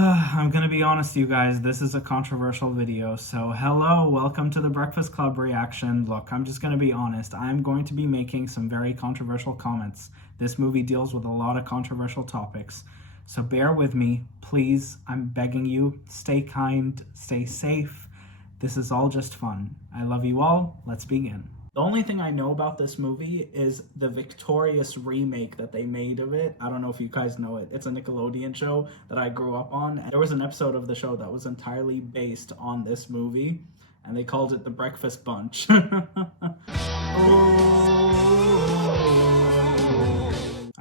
I'm gonna be honest, you guys, this is a controversial video. So, hello, welcome to the Breakfast Club reaction. Look, I'm just gonna be honest. I'm going to be making some very controversial comments. This movie deals with a lot of controversial topics. So, bear with me, please. I'm begging you. Stay kind, stay safe. This is all just fun. I love you all. Let's begin. The only thing I know about this movie is the victorious remake that they made of it. I don't know if you guys know it. It's a Nickelodeon show that I grew up on. There was an episode of the show that was entirely based on this movie, and they called it The Breakfast Bunch. I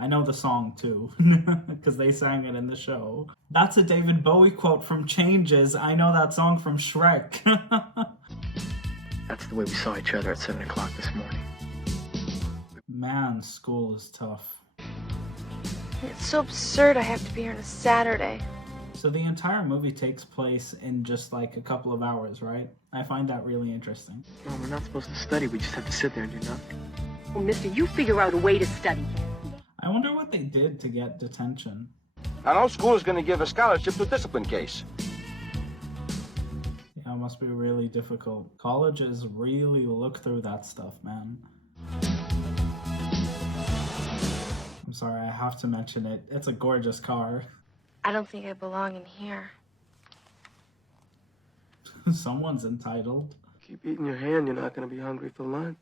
know the song too, because they sang it in the show. That's a David Bowie quote from Changes. I know that song from Shrek. That's the way we saw each other at 7 o'clock this morning. Man, school is tough. It's so absurd I have to be here on a Saturday. So the entire movie takes place in just like a couple of hours, right? I find that really interesting. No, we're not supposed to study. We just have to sit there and do nothing. Well, mister, you figure out a way to study. I wonder what they did to get detention. I know school is going to give a scholarship to a discipline case. Yeah, it must be really difficult. Colleges really look through that stuff, man. I'm sorry, I have to mention it. It's a gorgeous car. I don't think I belong in here. Someone's entitled. Keep eating your hand, you're not going to be hungry for lunch.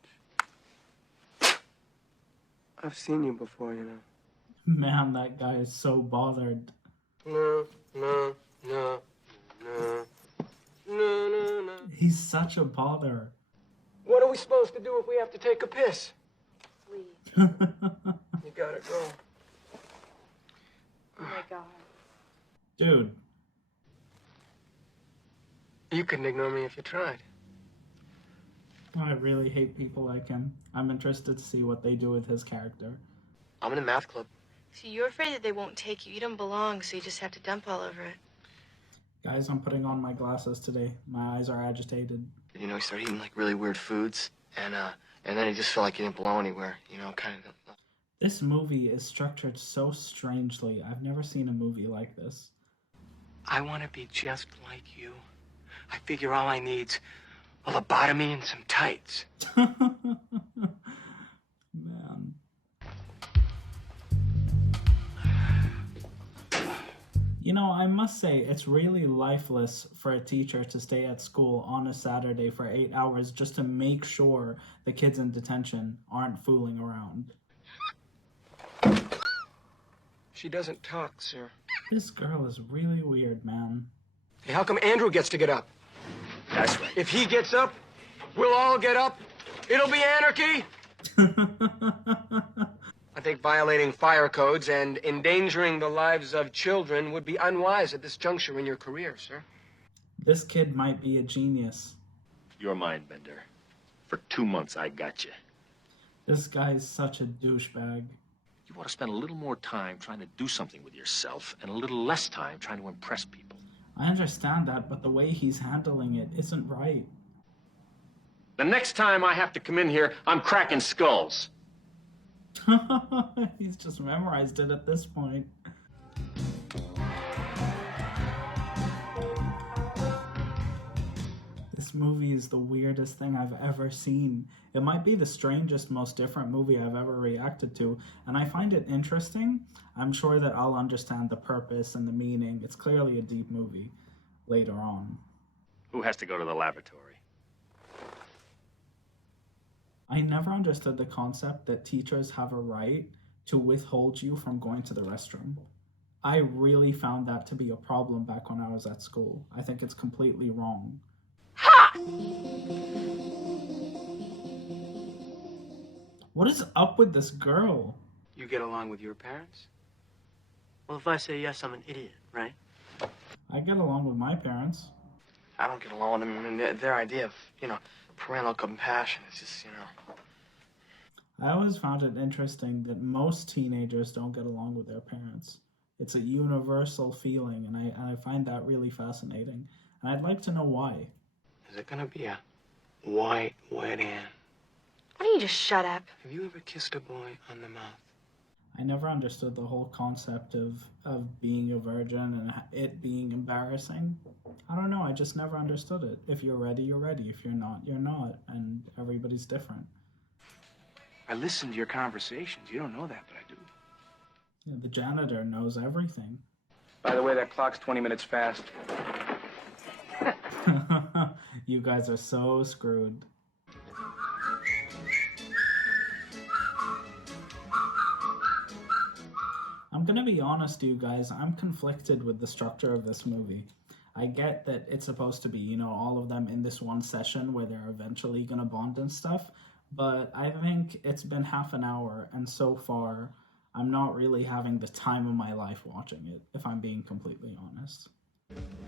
I've seen you before, you know. Man, that guy is so bothered. No. He's such a bother. What are we supposed to do if we have to take a piss? Please. You gotta go. Oh my God. Dude. You couldn't ignore me if you tried. I really hate people like him. I'm interested to see what they do with his character. I'm in a math club. So you're afraid that they won't take you. You don't belong, so you just have to dump all over it. Guys, I'm putting on my glasses today. My eyes are agitated. You know, he started eating like really weird foods, and then he just felt like he didn't belong anywhere. You know, kind of. This movie is structured so strangely. I've never seen a movie like this. I want to be just like you. I figure all I need's a lobotomy and some tights. Man. You know, I must say, it's really lifeless for a teacher to stay at school on a Saturday for 8 hours just to make sure the kids in detention aren't fooling around. She doesn't talk, sir. This girl is really weird, man. Hey, how come Andrew gets to get up? That's right. If he gets up, we'll all get up. It'll be anarchy. I think violating fire codes and endangering the lives of children would be unwise at this juncture in your career, sir. This kid might be a genius. You're mind bender. For 2 months, I got you. This guy is such a douchebag. You want to spend a little more time trying to do something with yourself and a little less time trying to impress people. I understand that, but the way he's handling it isn't right. The next time I have to come in here, I'm cracking skulls. He's just memorized it at this point. This movie is the weirdest thing I've ever seen. It might be the strangest, most different movie I've ever reacted to, and I find it interesting. I'm sure that I'll understand the purpose and the meaning. It's clearly a deep movie later on. Who has to go to the lavatory? I never understood the concept that teachers have a right to withhold you from going to the restroom. I really found that to be a problem back when I was at school. I think it's completely wrong. Ha! What is up with this girl? You get along with your parents? Well, if I say yes, I'm an idiot, right? I get along with my parents. I don't get along with them. I mean, their idea of, parental compassion is just, I always found it interesting that most teenagers don't get along with their parents. It's a universal feeling, and I find that really fascinating. And I'd like to know why. Is it gonna be a white wedding? Why don't you just shut up? Have you ever kissed a boy on the mouth? I never understood the whole concept of being a virgin and it being embarrassing. I don't know, I just never understood it. If you're ready, you're ready. If you're not, you're not. And everybody's different. I listen to your conversations. You don't know that, but I do. Yeah, the janitor knows everything. By the way, that clock's 20 minutes fast. You guys are so screwed. I'm gonna be honest, you guys, I'm conflicted with the structure of this movie. I get that it's supposed to be, you know, all of them in this one session where they're eventually gonna bond and stuff, but I think it's been half an hour, and so far, I'm not really having the time of my life watching it, if I'm being completely honest.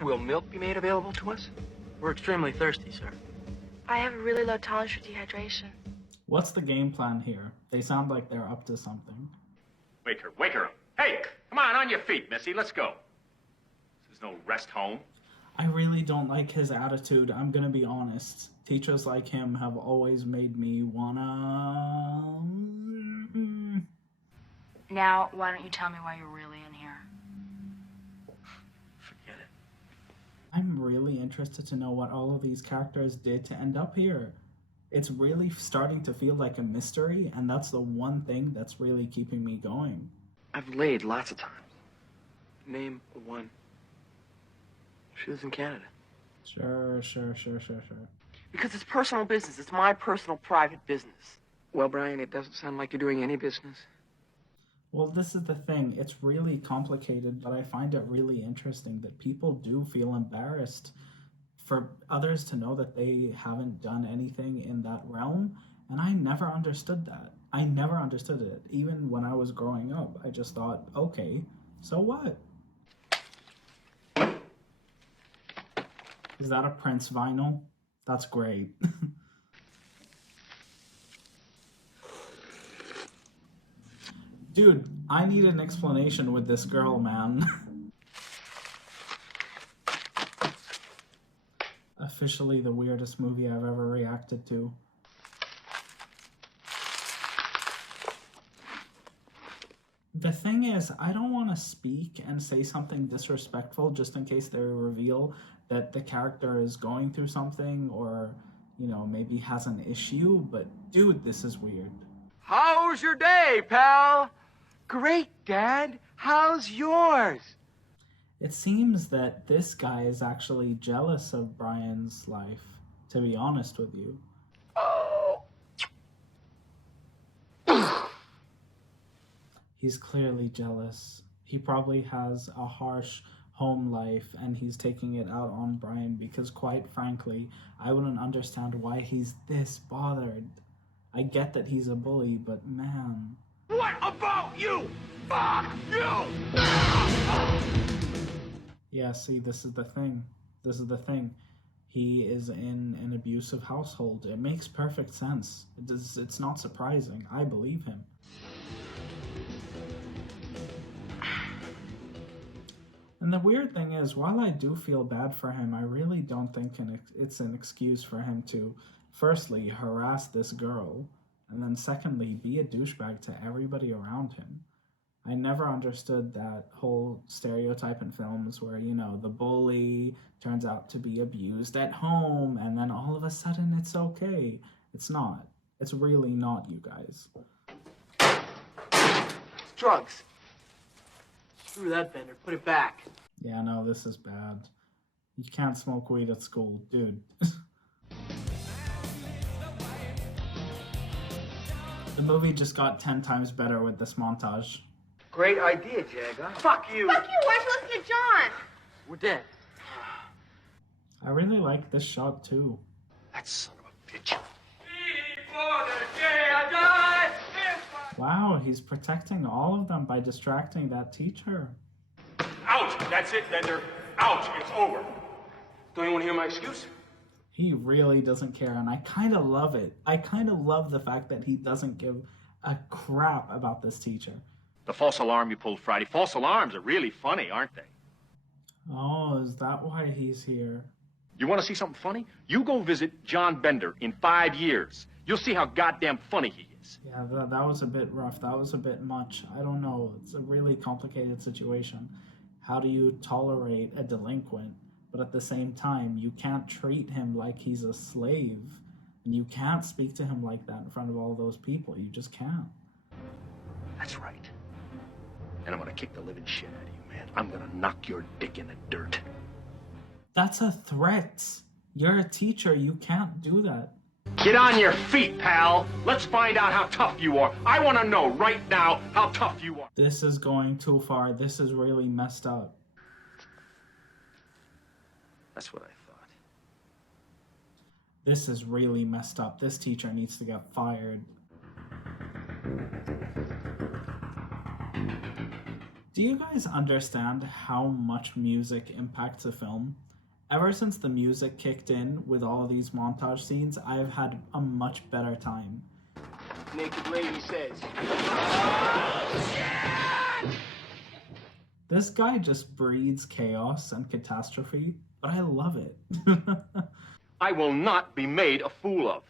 Will milk be made available to us? We're extremely thirsty, sir. I have a really low tolerance for dehydration. What's the game plan here? They sound like they're up to something. Wake her up. Hey, come on your feet, Missy. Let's go. This is no rest home. I really don't like his attitude, I'm gonna be honest. Teachers like him have always made me wanna... Now, why don't you tell me why you're really in here? Forget it. I'm really interested to know what all of these characters did to end up here. It's really starting to feel like a mystery, and that's the one thing that's really keeping me going. I've laid lots of times. Name one. She lives in Canada. Sure. Because it's personal business. It's my personal, private business. Well, Brian, it doesn't sound like you're doing any business. Well, this is the thing. It's really complicated, but I find it really interesting that people do feel embarrassed for others to know that they haven't done anything in that realm, and I never understood that. I never understood it. Even when I was growing up, I just thought, okay, so what? Is that a Prince vinyl? That's great. Dude, I need an explanation with this girl, man. Officially the weirdest movie I've ever reacted to. The thing is, I don't want to speak and say something disrespectful just in case they reveal that the character is going through something or, you know, maybe has an issue, but dude, this is weird. How's your day, pal? Great, Dad. How's yours? It seems that this guy is actually jealous of Brian's life, to be honest with you. Oh. He's clearly jealous. He probably has a harsh home life and he's taking it out on Brian because, quite frankly, I wouldn't understand why he's this bothered. I get that he's a bully, but man... What about you? Fuck you! Yeah, see, this is the thing. He is in an abusive household. It makes perfect sense. It's not surprising. I believe him. And the weird thing is, while I do feel bad for him, I really don't think it's an excuse for him to, firstly, harass this girl, and then secondly, be a douchebag to everybody around him. I never understood that whole stereotype in films where, you know, the bully turns out to be abused at home, and then all of a sudden it's okay. It's not. It's really not, you guys. It's drugs. Screw that, Bender. Put it back. Yeah, no, this is bad. You can't smoke weed at school, dude. The movie just got 10 times better with this montage. Great idea, Jagger. Fuck you. Fuck you, why'd you listen to John? We're dead. I really like this shot too. That son of a bitch. Wow, he's protecting all of them by distracting that teacher. Ouch! That's it, Bender. Ouch! It's over. Don't you want to hear my excuse? He really doesn't care, and I kind of love it. I kind of love the fact that he doesn't give a crap about this teacher. The false alarm you pulled Friday. False alarms are really funny, aren't they? Oh, is that why he's here? You want to see something funny? You go visit John Bender in 5 years. You'll see how goddamn funny he is. kids. Yeah, that was a bit rough. That was a bit much. I don't know. It's a really complicated situation. How do you tolerate a delinquent, but at the same time, you can't treat him like he's a slave, and you can't speak to him like that in front of all those people. You just can't. That's right. And I'm gonna kick the living shit out of you, man. I'm gonna knock your dick in the dirt. That's a threat. You're a teacher. You can't do that. Get on your feet, pal. Let's find out how tough you are. I want to know right now how tough you are. This is going too far. This is really messed up. That's what I thought. This is really messed up. This teacher needs to get fired. Do you guys understand how much music impacts a film? Ever since the music kicked in with all these montage scenes, I've had a much better time. Naked lady says. This guy just breeds chaos and catastrophe, but I love it. I will not be made a fool of.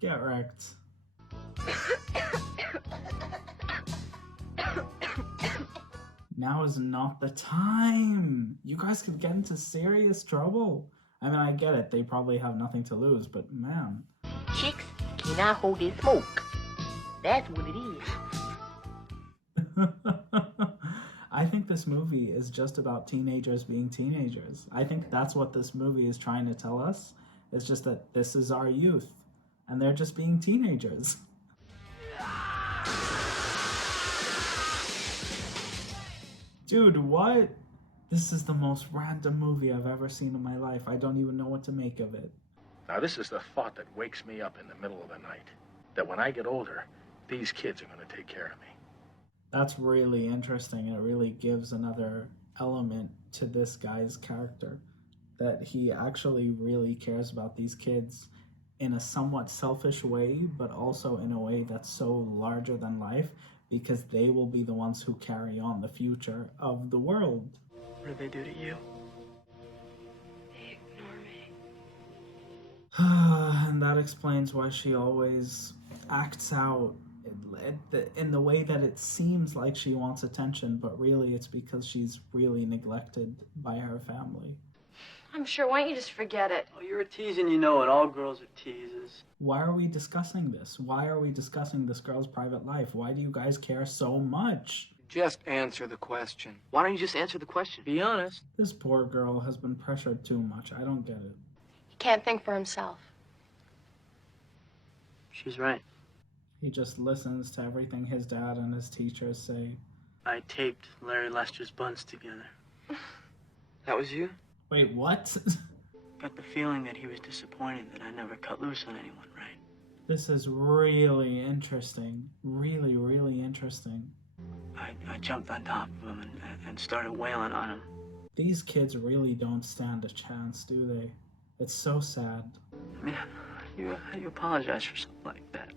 Get wrecked. Now is not the time. You guys could get into serious trouble. I mean, I get it. They probably have nothing to lose, but man. Chicks cannot hold their smoke. That's what it is. I think this movie is just about teenagers being teenagers. I think that's what this movie is trying to tell us. It's just that this is our youth, and they're just being teenagers. Dude, what? This is the most random movie I've ever seen in my life. I don't even know what to make of it. Now, this is the thought that wakes me up in the middle of the night. That when I get older, these kids are going to take care of me. That's really interesting. It really gives another element to this guy's character. That he actually really cares about these kids in a somewhat selfish way, but also in a way that's so larger than life, because they will be the ones who carry on the future of the world. What did they do to you? They ignore me. And that explains why she always acts out in the way that it seems like she wants attention, but really it's because she's really neglected by her family. I'm sure. Why don't you just forget it? Oh, you're a tease and you know it. All girls are teases. Why are we discussing this? Why are we discussing this girl's private life? Why do you guys care so much? Just answer the question. Why don't you just answer the question? Be honest. This poor girl has been pressured too much. I don't get it. He can't think for himself. She's right. He just listens to everything his dad and his teachers say. I taped Larry Lester's buns together. That was you? Wait, what? Got the feeling that he was disappointed that I never cut loose on anyone, right? This is really interesting. Really, really interesting. I jumped on top of him and started wailing on him. These kids really don't stand a chance, do they? It's so sad. I mean, how do you apologize for something like that?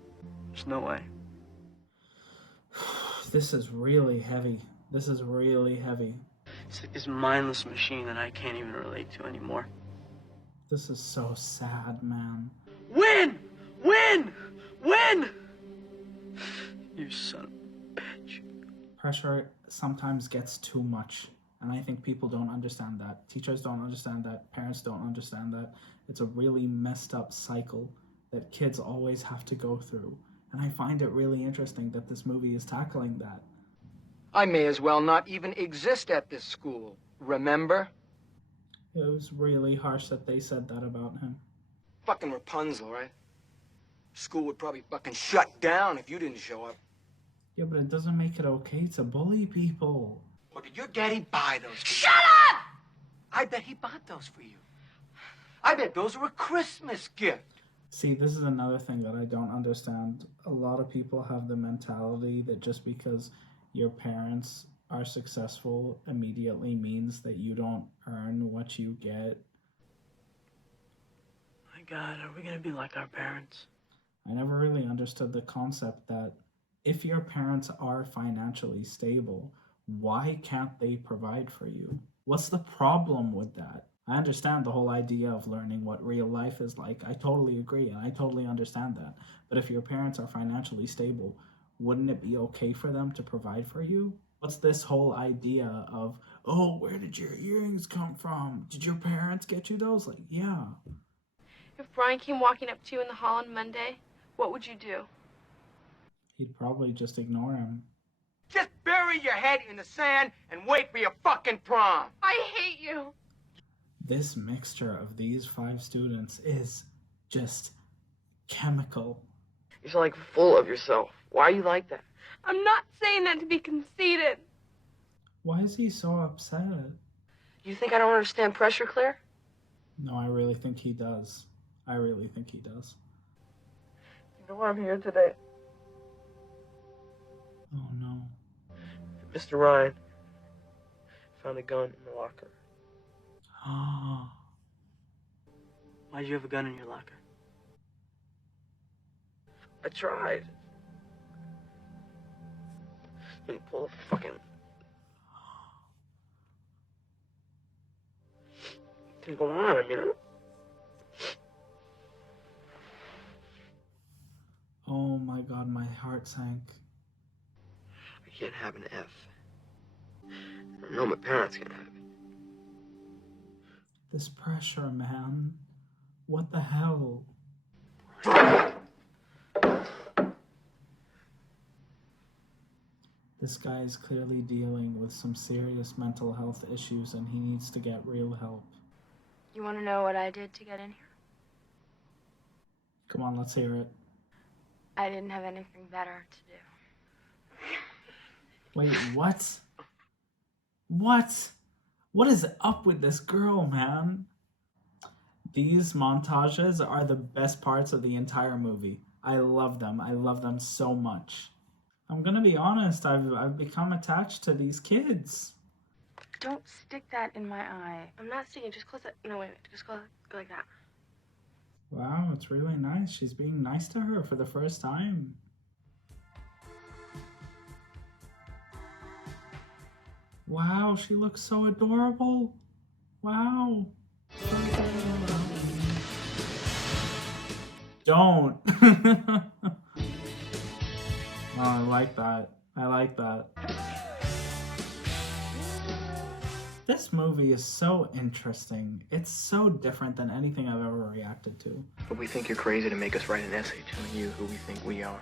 There's no way. This is really heavy. This is really heavy. It's like this mindless machine that I can't even relate to anymore. This is so sad, man. Win! Win! Win! You son of a bitch. Pressure sometimes gets too much, and I think people don't understand that. Teachers don't understand that. Parents don't understand that. It's a really messed up cycle that kids always have to go through. And I find it really interesting that this movie is tackling that. I may as well not even exist at this school. Remember? It was really harsh that they said that about him. Fucking Rapunzel, right? School would probably fucking shut down if you didn't show up. Yeah, but it doesn't make it okay to bully people. Or did your daddy buy those for you? Shut up! I bet he bought those for you. I bet those were a Christmas gift. See, this is another thing that I don't understand. A lot of people have the mentality that just because your parents are successful immediately means that you don't earn what you get. My God, are we gonna be like our parents? I never really understood the concept that if your parents are financially stable, why can't they provide for you? What's the problem with that? I understand the whole idea of learning what real life is like. I totally agree, and I totally understand that. But if your parents are financially stable, wouldn't it be okay for them to provide for you? What's this whole idea of, oh, where did your earrings come from? Did your parents get you those? Like, yeah. If Brian came walking up to you in the hall on Monday, what would you do? He'd probably just ignore him. Just bury your head in the sand and wait for your fucking prom. I hate you. This mixture of these 5 students is just chemical. You're like full of yourself. Why are you like that? I'm not saying that to be conceited. Why is he so upset? You think I don't understand pressure, Claire? No, I really think he does. I really think he does. You know why I'm here today? Oh no. Mr. Ryan found a gun in the locker. Why'd you have a gun in your locker? I tried. Didn't pull a fucking... Didn't go on, you know? Oh my god, my heart sank. I can't have an F. I know my parents can have it. This pressure, man. What the hell? This guy is clearly dealing with some serious mental health issues and he needs to get real help. You want to know what I did to get in here? Come on, let's hear it. I didn't have anything better to do. Wait, what? What? What is up with this girl, man? These montages are the best parts of the entire movie. I love them. I love them so much. I'm gonna be honest, I've become attached to these kids. Don't stick that in my eye. I'm not sticking. Just close it. No, wait. Just go like that. Wow, it's really nice. She's being nice to her for the first time. Wow, she looks so adorable. Wow. Don't. Oh, I like that. I like that. This movie is so interesting. It's so different than anything I've ever reacted to. But we think you're crazy to make us write an essay telling you who we think we are.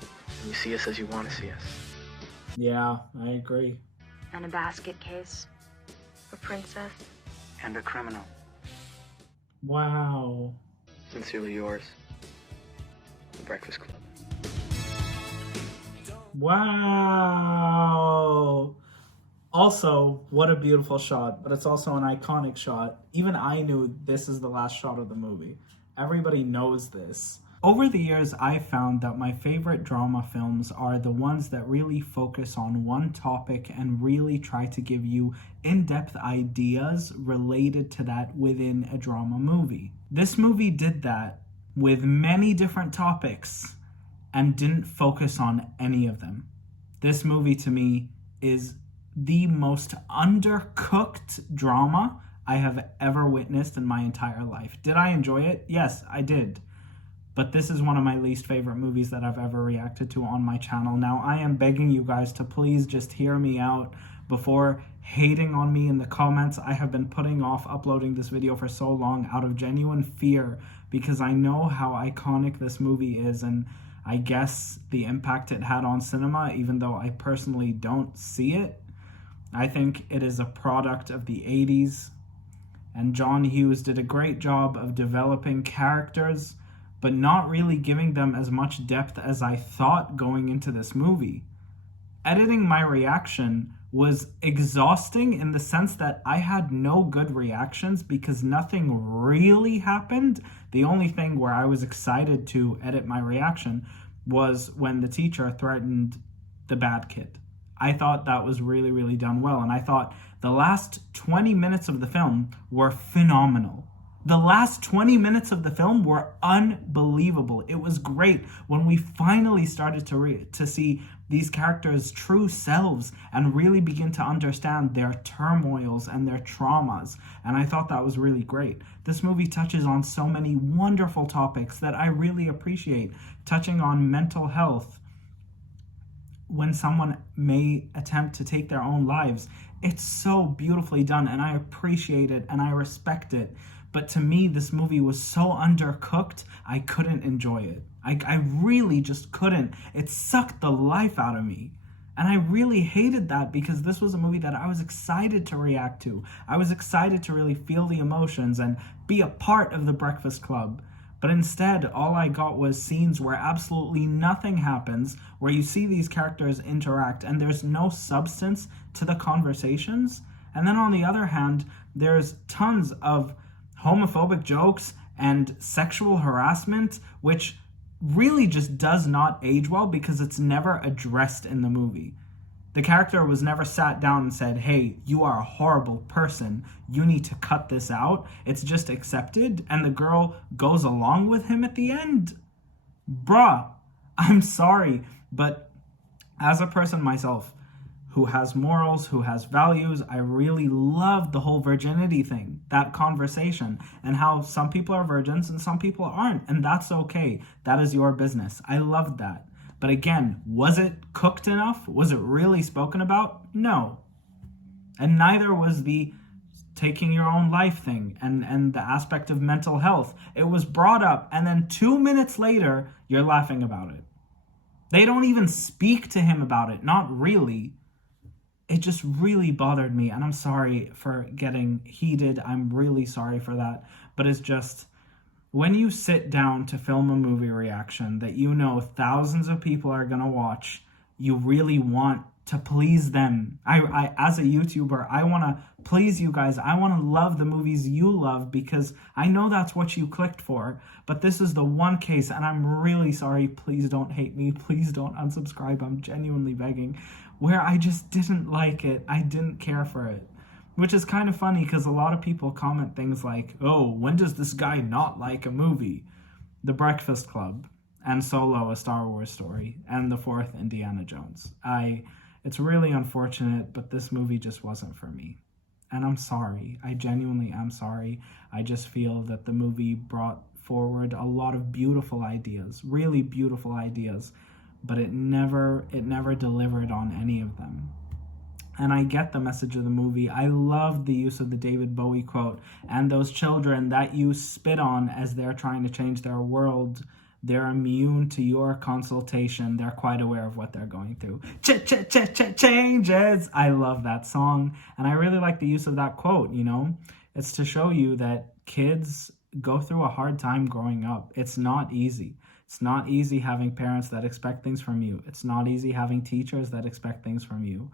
And you see us as you want to see us. Yeah, I agree. And a basket case. A princess. And a criminal. Wow. Sincerely yours, The Breakfast Club. Wow. Also, what a beautiful shot, but it's also an iconic shot. Even I knew this is the last shot of the movie. Everybody knows this. Over the years, I've found that my favorite drama films are the ones that really focus on one topic and really try to give you in-depth ideas related to that within a drama movie. This movie did that with many different topics and didn't focus on any of them. This movie, to me, is the most undercooked drama I have ever witnessed in my entire life. Did I enjoy it? Yes, I did. But this is one of my least favorite movies that I've ever reacted to on my channel. Now, I am begging you guys to please just hear me out before hating on me in the comments. I have been putting off uploading this video for so long out of genuine fear because I know how iconic this movie is and I guess the impact it had on cinema, even though I personally don't see it. I think it is a product of the 80s, and John Hughes did a great job of developing characters, but not really giving them as much depth as I thought going into this movie. Editing my reaction was exhausting in the sense that I had no good reactions because nothing really happened. The only thing where I was excited to edit my reaction was when the teacher threatened the bad kid. I thought that was really, really done well. And I thought the last 20 minutes of the film were phenomenal. The last 20 minutes of the film were unbelievable. It was great when we finally started to see these characters' true selves and really begin to understand their turmoils and their traumas. And I thought that was really great. This movie touches on so many wonderful topics that I really appreciate, touching on mental health, when someone may attempt to take their own lives. It's so beautifully done, and I appreciate it and I respect it. But to me, this movie was so undercooked, I couldn't enjoy it. I really just couldn't. It sucked the life out of me. And I really hated that, because this was a movie that I was excited to react to. I was excited to really feel the emotions and be a part of the Breakfast Club. But instead, all I got was scenes where absolutely nothing happens, where you see these characters interact and there's no substance to the conversations. And then on the other hand, there's tons of homophobic jokes and sexual harassment, which really just does not age well because it's never addressed in the movie. The character was never sat down and said, hey, you are a horrible person, you need to cut this out. It's just accepted, and the girl goes along with him at the end. Bruh, I'm sorry, but as a person myself who has morals, who has values, I really love the whole virginity thing, that conversation, and how some people are virgins and some people aren't, and that's okay. That is your business. I loved that. But again, was it cooked enough? Was it really spoken about? No. And neither was the taking your own life thing and the aspect of mental health. It was brought up, and then 2 minutes later, you're laughing about it. They don't even speak to him about it. Not really. It just really bothered me, and I'm sorry for getting heated. I'm really sorry for that. But it's just, when you sit down to film a movie reaction that you know thousands of people are going to watch, you really want to please them. I as a YouTuber, I want to please you guys. I want to love the movies you love because I know that's what you clicked for. But this is the one case, and I'm really sorry. Please don't hate me. Please don't unsubscribe. I'm genuinely begging. Where I just didn't like it. I didn't care for it. Which is kind of funny because a lot of people comment things like, oh, when does this guy not like a movie? The Breakfast Club, and Solo, A Star Wars Story, and the fourth Indiana Jones. It's really unfortunate, but this movie just wasn't for me. And I'm sorry. I genuinely am sorry. I just feel that the movie brought forward a lot of beautiful ideas, really beautiful ideas, but it never delivered on any of them. And I get the message of the movie. I love the use of the David Bowie quote, and those children that you spit on as they're trying to change their world, they're immune to your consultation. They're quite aware of what they're going through. Changes. I love that song. And I really like the use of that quote, you know. It's to show you that kids go through a hard time growing up. It's not easy. It's not easy having parents that expect things from you. It's not easy having teachers that expect things from you.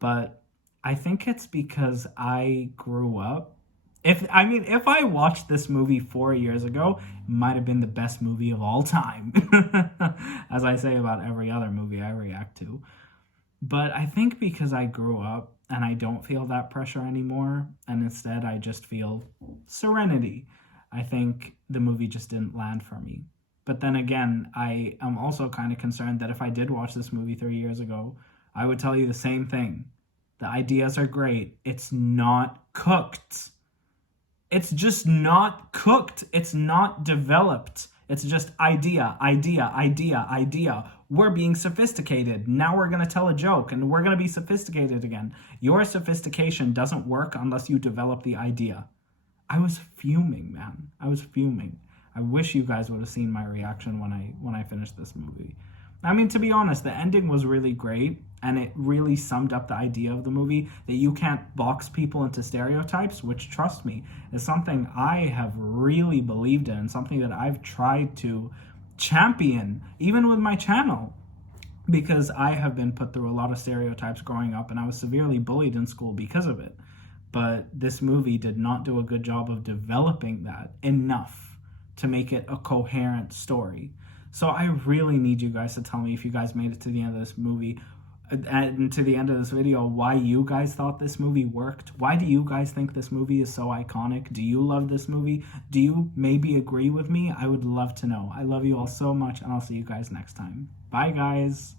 But I think it's because I grew up. If I watched this movie 4 years ago, it might have been the best movie of all time. As I say about every other movie I react to. But I think because I grew up and I don't feel that pressure anymore, and instead I just feel serenity, I think the movie just didn't land for me. But then again, I am also kind of concerned that if I did watch this movie 3 years ago, I would tell you the same thing. The ideas are great. It's not cooked. It's just not cooked. It's not developed. It's just idea. We're being sophisticated. Now we're going to tell a joke and we're going to be sophisticated again. Your sophistication doesn't work unless you develop the idea. I was fuming, man. I was fuming. I wish you guys would have seen my reaction when I finished this movie. I mean, to be honest, the ending was really great, and it really summed up the idea of the movie that you can't box people into stereotypes, which, trust me, is something I have really believed in and something that I've tried to champion, even with my channel, because I have been put through a lot of stereotypes growing up, and I was severely bullied in school because of it. But this movie did not do a good job of developing that enough to make it a coherent story. So I really need you guys to tell me if you guys made it to the end of this movie. and to the end of this video why you guys thought this movie worked. Why do you guys think this movie is so iconic? Do you love this movie? Do you maybe agree with me? I would love to know. I love you all so much, and I'll see you guys next time. Bye, guys.